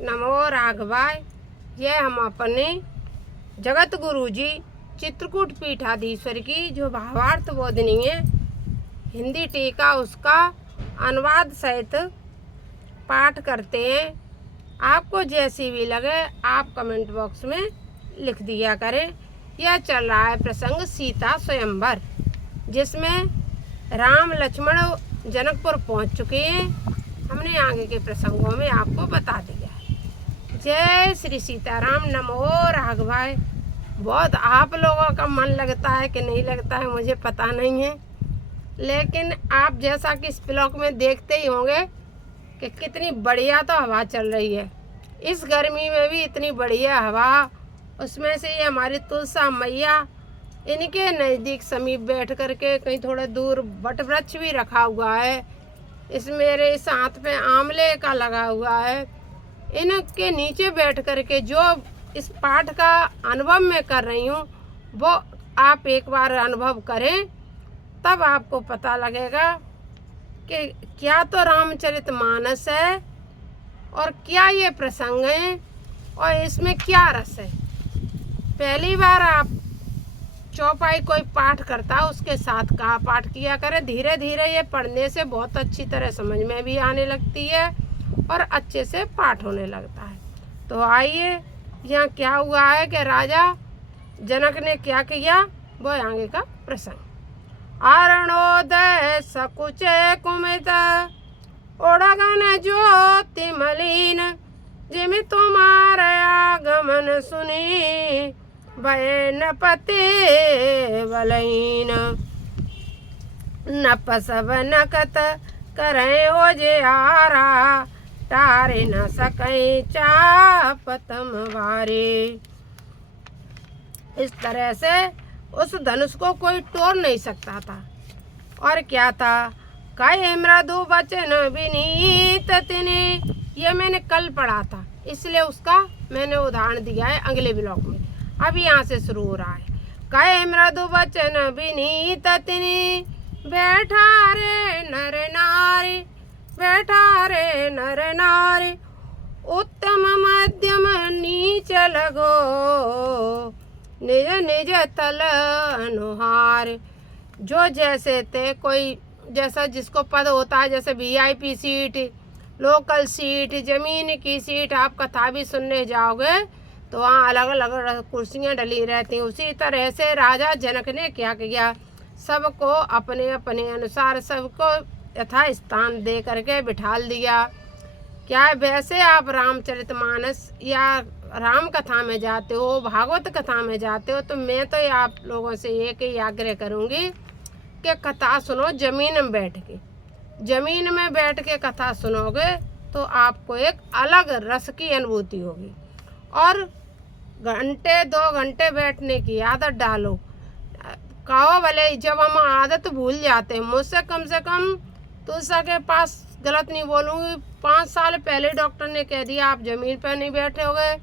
नमो राघवाय। ये हम अपने जगत गुरु जी चित्रकूट पीठाधीश्वर की जो भावार्थ बोधनी है हिंदी टीका उसका अनुवाद सहित पाठ करते हैं। आपको जैसी भी लगे आप कमेंट बॉक्स में लिख दिया करें। यह चल रहा है प्रसंग सीता स्वयंवर, जिसमें राम लक्ष्मण जनकपुर पहुंच चुके हैं। हमने आगे के प्रसंगों में आपको बता दिया है। जय श्री सीताराम। नमो राघवाय। बहुत आप लोगों का मन लगता है कि नहीं लगता है मुझे पता नहीं है, लेकिन आप जैसा कि इस ब्लॉग में देखते ही होंगे कि कितनी बढ़िया तो हवा चल रही है। इस गर्मी में भी इतनी बढ़िया हवा, उसमें से ये हमारी तुलसा मैया, इनके नज़दीक समीप बैठ कर के कहीं थोड़ा दूर वट वृक्ष भी रखा हुआ है। इस मेरे इस हाथ पे आंवले का लगा हुआ है। इनके नीचे बैठ कर के जो इस पाठ का अनुभव मैं कर रही हूँ वो आप एक बार अनुभव करें, तब आपको पता लगेगा कि क्या तो रामचरितमानस है और क्या ये प्रसंग है और इसमें क्या रस है। पहली बार आप चौपाई कोई पाठ करता उसके साथ का पाठ किया करें। धीरे धीरे ये पढ़ने से बहुत अच्छी तरह समझ में भी आने लगती है और अच्छे से पाठ होने लगता है। तो आइए, यहाँ क्या हुआ है कि राजा जनक ने क्या किया वो आगे का प्रसंग। अरुणोदय सकुचे कुमित ओढ़गन ज्योति मलिन, जिमि तुम्हारे आगमन सुनी भय न पते बलहीन। नपसब नकत करें ओजियारा, तारे न सकें चापतम वारे। इस तरह से उस धनुष को कोई तोड़ नहीं सकता था। और क्या था, कई मृदु वचन विनीत तिने, ये मैंने कल पढ़ा था इसलिए उसका मैंने उदाहरण दिया है अगले ब्लॉक में। अब यहाँ से शुरू हो रहा है। कई मृदु वचन विनीत तिने, बैठा रे नर नारी, बैठा रे नर नारी। उत्तम मध्यम नीच लगो, निज निज तल अनुहार। जो जैसे थे, कोई जैसा जिसको पद होता है, जैसे VIP सीट, लोकल सीट, ज़मीन की सीट, आप कथा भी सुनने जाओगे तो वहाँ अलग अलग कुर्सियाँ डली रहती हैं। उसी तरह से राजा जनक ने क्या किया, सबको अपने अपने अनुसार सबको यथा स्थान दे करके बिठाल दिया। क्या वैसे आप रामचरितमानस या राम कथा में जाते हो, भागवत कथा में जाते हो, तो मैं तो आप लोगों से एक ही आग्रह करूँगी कि कथा सुनो ज़मीन में बैठ के। ज़मीन में बैठ के कथा सुनोगे तो आपको एक अलग रस की अनुभूति होगी। और घंटे 2 घंटे बैठने की आदत डालो। कहो भले जब हम आदत भूल जाते हैं, मुझसे कम से कम तुलसा के पास गलत नहीं बोलूँगी, 5 साल पहले डॉक्टर ने कह दिया आप ज़मीन पर नहीं बैठोगे,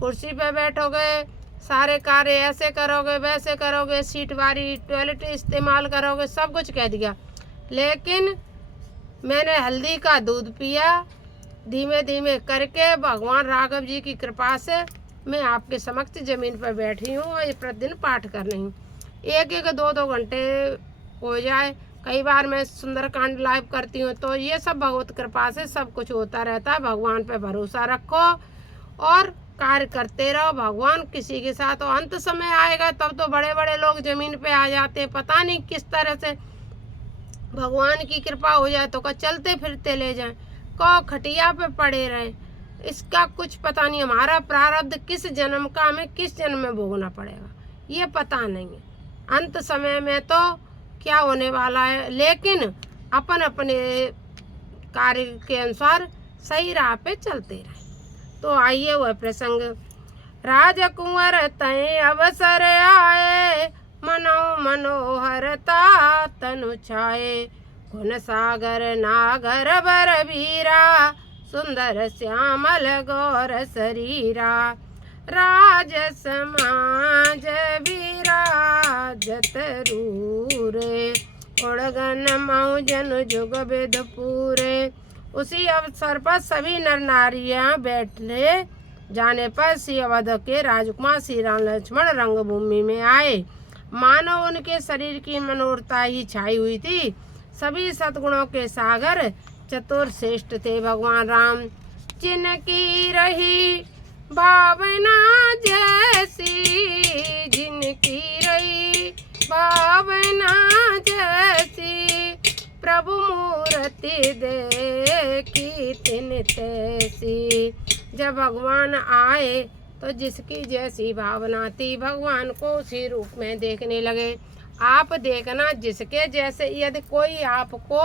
कुर्सी पर बैठोगे, सारे कार्य ऐसे करोगे वैसे करोगे, सीट वाली टॉयलेट इस्तेमाल करोगे, सब कुछ कह दिया। लेकिन मैंने हल्दी का दूध पिया, धीमे धीमे करके भगवान राघव जी की कृपा से मैं आपके समक्ष ज़मीन पर बैठी हूँ और प्रतिदिन पाठ कर रही हूँ। 1-1, 2-2 घंटे हो जाए। कई बार मैं सुंदरकांड लाइव करती हूँ। तो ये सब भगवत कृपा से सब कुछ होता रहता है। भगवान पे भरोसा रखो और कार्य करते रहो। भगवान किसी के साथ, और अंत समय आएगा तब तो बड़े बड़े लोग ज़मीन पे आ जाते हैं। पता नहीं किस तरह से भगवान की कृपा हो जाए तो चलते फिरते ले जाएं, को खटिया पे पड़े रहें, इसका कुछ पता नहीं। हमारा प्रारब्ध किस जन्म का हमें किस जन्म में भोगना पड़ेगा ये पता नहीं है। अंत समय में तो क्या होने वाला है, लेकिन अपन अपने कार्य के अनुसार सही राह पे चलते रहें। तो आइए वह प्रसंग। राजकुंवर तय अवसर आए, मनो मनोहरता तनु छाए। गुण सागर नागर बर वीरा, सुंदर श्यामल गौर शरीरा। राज समाज विराजत रूरे, उड़गन मौजन जुग वेद पूरे। उसी अवसर पर सभी नर नारियां बैठे जाने पर श्री अवध के राजकुमार श्री राम लक्ष्मण रंगभूमि में आए। मानो उनके शरीर की मनोरता ही छाई हुई थी। सभी सद्गुणों के सागर चतुर श्रेष्ठ थे भगवान राम। जिनकी रही भावना जैसी, जिनकी रही भावना जैसी, प्रभु मूर्ति देखी तिन तैसी। जब भगवान आए तो जिसकी जैसी भावना थी भगवान को उसी रूप में देखने लगे। आप देखना, जिसके जैसे, यदि कोई आपको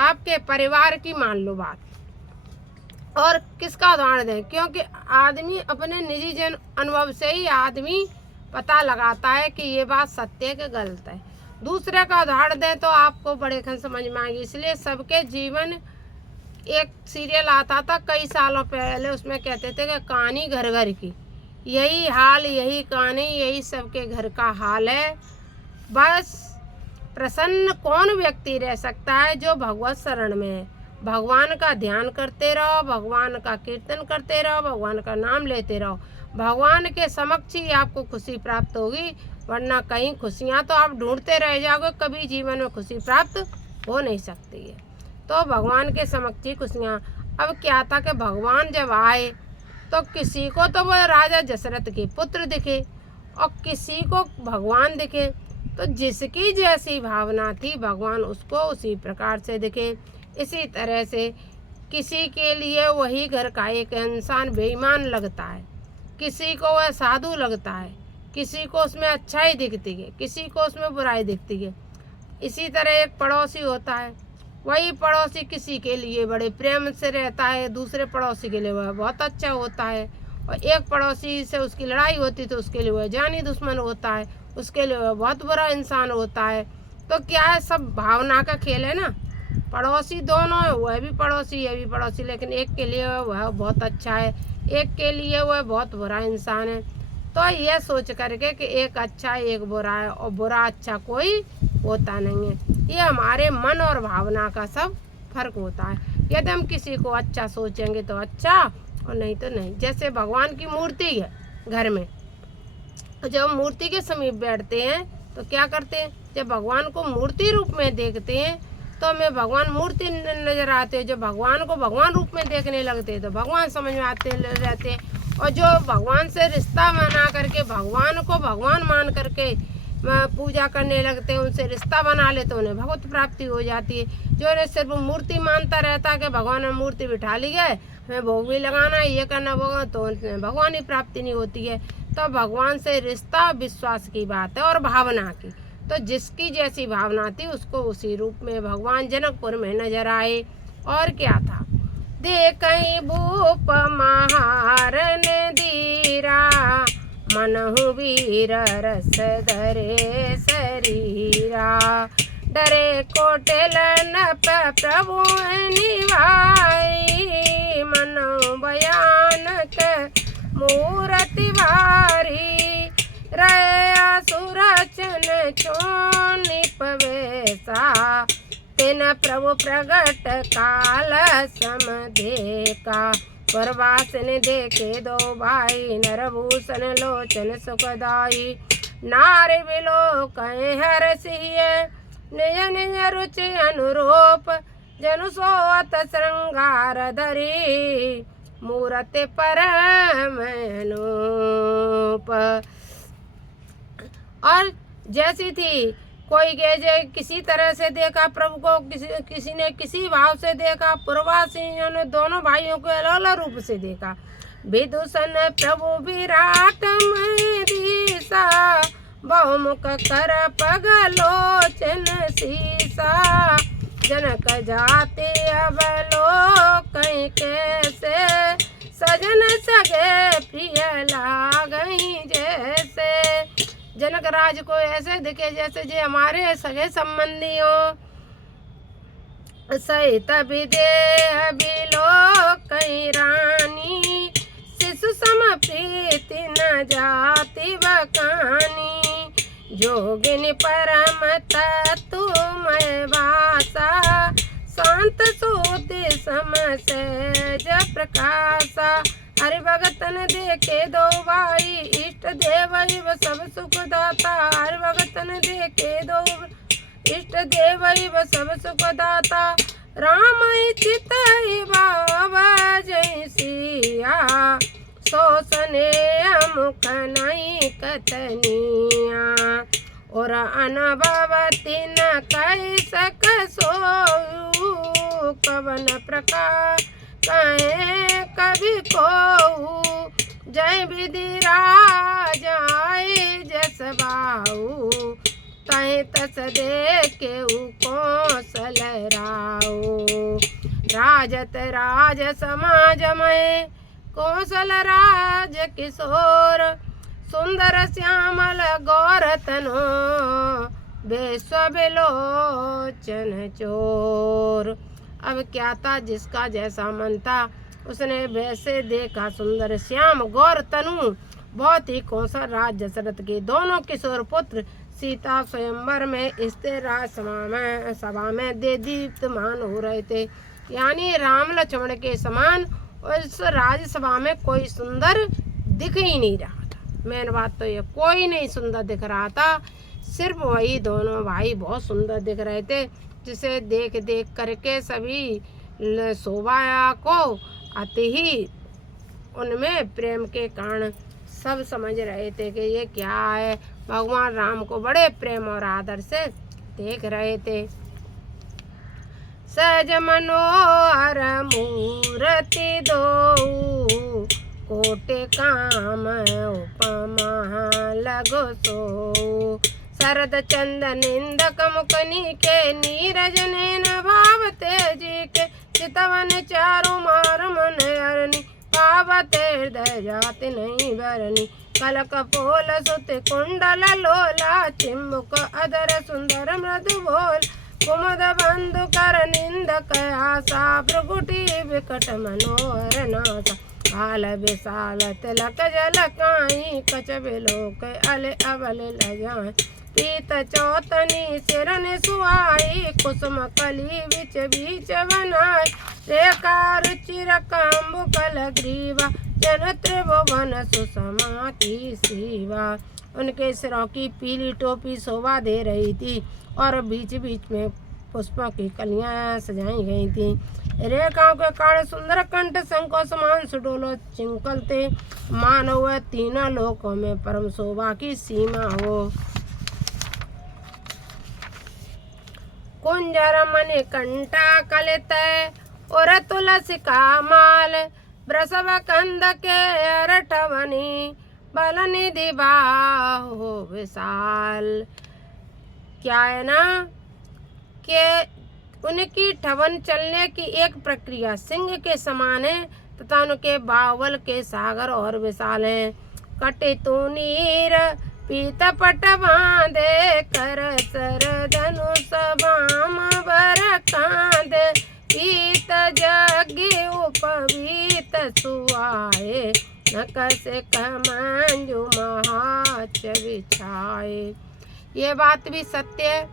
आपके परिवार की मान लो बात, और किसका उदाहरण दें, क्योंकि आदमी अपने निजी जन अनुभव से ही आदमी पता लगाता है कि ये बात सत्य है कि गलत है। दूसरे का उदाहरण दें तो आपको बड़े खन समझ में आएगी। इसलिए सबके जीवन, एक सीरियल आता था कई सालों पहले, उसमें कहते थे कि कहानी घर घर की, यही हाल, यही कहानी, यही सबके घर का हाल है। बस प्रसन्न कौन व्यक्ति रह सकता है? जो भगवत शरण में है। भगवान का ध्यान करते रहो, भगवान का कीर्तन करते रहो, भगवान का नाम लेते रहो। भगवान के समक्ष ही आपको खुशी प्राप्त होगी, वरना कहीं खुशियाँ तो आप ढूंढते रह जाओगे, कभी जीवन में खुशी प्राप्त हो नहीं सकती है। तो भगवान के समक्ष ही खुशियाँ। अब क्या था कि भगवान जब आए तो किसी को तो वो राजा दशरथ के पुत्र दिखे और किसी को भगवान दिखे। तो जिसकी जैसी भावना थी भगवान उसको उसी प्रकार से दिखे। इसी तरह से किसी के लिए वही घर का एक इंसान बेईमान लगता है, किसी को वह साधु लगता है, किसी को उसमें अच्छाई दिखती है, किसी को उसमें बुराई दिखती है। इसी तरह एक पड़ोसी होता है, वही पड़ोसी किसी के लिए बड़े प्रेम से रहता है, दूसरे पड़ोसी के लिए वह बहुत अच्छा होता है, और एक पड़ोसी से उसकी लड़ाई होती तो उसके लिए वह जानी दुश्मन होता है, उसके लिए वह बहुत बुरा इंसान होता है। तो क्या है, सब भावना का खेल है ना। पड़ोसी दोनों है, वह भी पड़ोसी, यह भी पड़ोसी, लेकिन एक के लिए वह बहुत अच्छा है, एक के लिए वह बहुत बुरा इंसान है। तो यह सोच करके कि एक अच्छा है एक बुरा है, और बुरा अच्छा कोई होता नहीं है। ये हमारे मन और भावना का सब फर्क होता है। यदि हम किसी को अच्छा सोचेंगे तो अच्छा, और नहीं तो नहीं। जैसे भगवान की मूर्ति है घर में, तो जब हम मूर्ति के समीप बैठते हैं तो क्या करते हैं, जब भगवान को मूर्ति रूप में देखते हैं तो हमें भगवान मूर्ति नजर आते हैं। जो भगवान को भगवान रूप में देखने लगते हैं तो भगवान समझ में आते रहते हैं। और जो भगवान से रिश्ता बना करके, भगवान को भगवान मान करके पूजा करने लगते हैं, उनसे रिश्ता बना लेते, तो उन्हें भगवत प्राप्ति हो जाती है। जो उन्हें सिर्फ मूर्ति मानता रहता है कि भगवान ने मूर्ति बिठा ली है, हमें भोग भी लगाना है, ये करना होगा, तो उन्हें भगवान ही प्राप्ति नहीं होती है। तो भगवान से रिश्ता विश्वास की बात है और भावना की। तो जिसकी जैसी भावना थी उसको उसी रूप में भगवान जनकपुर में नजर आए। और क्या था, देखई भूप महारन धीरा, मनहु वीर रस धरे शरीरा, डरे कोटिल नप प्रभु निभाई, मनहु भयानक मूर्ति भारी, रया सुरचन चोनिप वेसा, तिन प्रभु प्रगट काल सम देखा, परवासन देखे दो भाई, नरभूषण लोचन सुखदाई, नारी बिलो कहे हर सिय, निज निज रुचि अनुरूप, जनु सोत श्रृंगार धरी, मूर्ति परम अनूप। और जैसी थी, कोई गेजे किसी तरह से देखा प्रभु को, किसी ने किसी भाव से देखा, पूर्वासियों ने दोनों भाइयों को अलग अलग रूप से देखा। विदूषण प्रभु विराट में दिशा, बहुमुख कर पगलोचन सीसा, जनक जाति अवलोकन कैसे, सजन सगे प्रिय लागई जैसे। जनक राज को ऐसे दिखे जैसे जे हमारे सगे संबंधी हो। सहित विदेह बिलोकई रानी, शिशु सम प्रीति न जाति बकानी, जोगिनी परम तत्वमय भाषा, शांत सोते समय सहज प्रकाशा। हरि भगतन देखे दो भाई इष्ट देव सब सुख दाता। हरि भगतन देखे दो इष्ट देव सब सुख दाता। राम चित भाव जय सिया सो सने मुख नहीं कतनिया। और अनुभव तिन कह सक सोऊ कवन प्रकार कहे कभी को। जय विधि राजाए जस बाऊ तहे तस देखे कौशल राऊ। राजत राज समाज में कौशल राज किशोर। सुंदर श्यामल गौर तनो बेस्व बिलोचन चोर। अब क्या था, जिसका जैसा मन था उसने वैसे देखा। सुंदर श्याम गौर तनु बहुत ही कौशल राज दशरथ के दोनों किशोर पुत्र सीता स्वयंवर में स्थिर सभा में दे दीप्तमान हो रहे थे। यानी राम लक्ष्मण के समान उस राजसभा में कोई सुंदर दिख ही नहीं रहा था। मेन बात तो ये, कोई नहीं सुंदर दिख रहा था, सिर्फ वही दोनों भाई बहुत सुंदर दिख रहे थे, जिसे देख देख करके सभी शोभा को आते ही उनमें प्रेम के कारण सब समझ रहे थे कि ये क्या है। भगवान राम को बड़े प्रेम और आदर से देख रहे थे। सहज मनोहर मूर्ति दो कोटि काम उपमा लगो सो। शरद चंद निंदक मुकनी के नीरज नैन भाव तेजी के। चितवन चारु मार मन हरनी पावत हृदय जाति नहीं भरनी। कलक पोल सुत कुंडल लोला चिम्मुक अदर सुंदर मृदु बोल। कुमुद बंधु कर निंदक आशा भ्रुकुटी विकट मनोहर नासा। काल विशाल तिलक जलकाई कच बिलोक अल अबल लजाए। पीत चौतनी सिरन सुहाई कुसुम कली बिच बीच बनाए। रेखा रुचिर काम्बु कल ग्रीवा जन त्रिभुवन सुषमा की सेवा। उनके सिरों की पीली टोपी शोभा दे रही थी और बीच बीच में पुष्पों की कलियां सजाई गई थी। रेखाओं के कारण सुंदर कंठ शंखों समान सुडोलो चिंकलते, मानो वह तीनों लोकों में परम शोभा की सीमा हो। कुंजर मन कंटा कलित और तुलसी का माल। वृषभ कंद के अरठवनी बल निधि बाहो विशाल। क्या है ना कि उनकी ठवन चलने की एक प्रक्रिया सिंह के समान है तथा उनके बावल के सागर और विशाल हैं। कटे तू नीर पीत पट बांधे कर सर धनुष बाम बर कांधे। पीत जगी उपवीत सुआए नकसे कमंजु महाच बिछाए। ये बात भी सत्य है,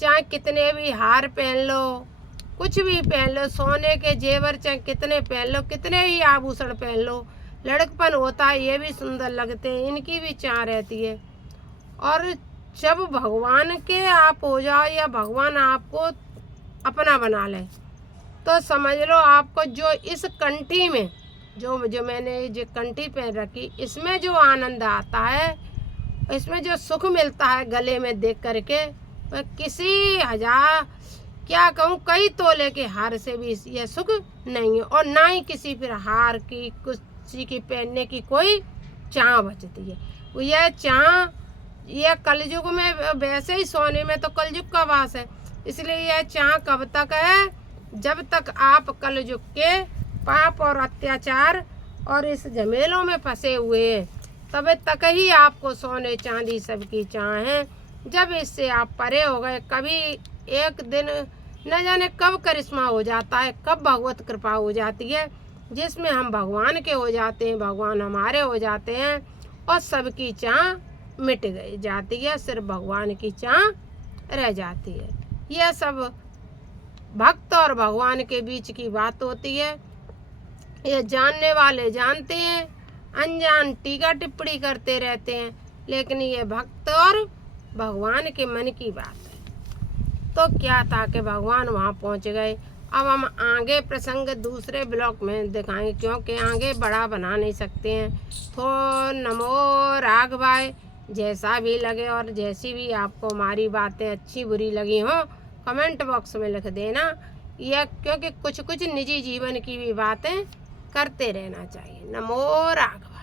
चाहे कितने भी हार पहन लो, कुछ भी पहन लो, सोने के जेवर चाहे कितने पहन लो, कितने ही आभूषण पहन लो, लड़कपन होता है, ये भी सुंदर लगते हैं, इनकी भी चाह रहती है। और जब भगवान के आप हो जाओ या भगवान आपको अपना बना ले तो समझ लो आपको जो इस कंठी में जो मैंने जो कंठी पहन रखी, इसमें जो आनंद आता है, इसमें जो सुख मिलता है गले में देख करके, वह किसी हजार क्या कहूँ कई तोले के हार से भी यह सुख नहीं है। और ना ही किसी फिर हार की किसी की पहनने की कोई चाह बचती है। वो यह चाह यह कलयुग में, वैसे ही सोने में तो कलयुग का वास है, इसलिए यह चाह कब तक है, जब तक आप कलयुग के पाप और अत्याचार और इस झमेलों में फंसे हुए हैं, तब तक ही आपको सोने चांदी सबकी चाह है। जब इससे आप परे हो गए, कभी एक दिन न जाने कब करिश्मा हो जाता है, कब भगवत कृपा हो जाती है, जिसमें हम भगवान के हो जाते हैं, भगवान हमारे हो जाते हैं और सबकी चाह मिट गई जाती है, सिर्फ भगवान की चाह रह जाती है। यह सब भक्त और भगवान के बीच की बात होती है। ये जानने वाले जानते हैं, अनजान टीका टिप्पणी करते रहते हैं, लेकिन ये भक्त और भगवान के मन की बात है। तो क्या था कि भगवान वहाँ पहुँच गए। अब हम आगे प्रसंग दूसरे ब्लॉक में दिखाएंगे, क्योंकि आगे बड़ा बना नहीं सकते हैं। तो नमो राघवाय। जैसा भी लगे और जैसी भी आपको हमारी बातें अच्छी बुरी लगी हो, कमेंट बॉक्स में लिख देना। यह क्योंकि कुछ कुछ निजी जीवन की भी बातें करते रहना चाहिए। नमो राघवाय।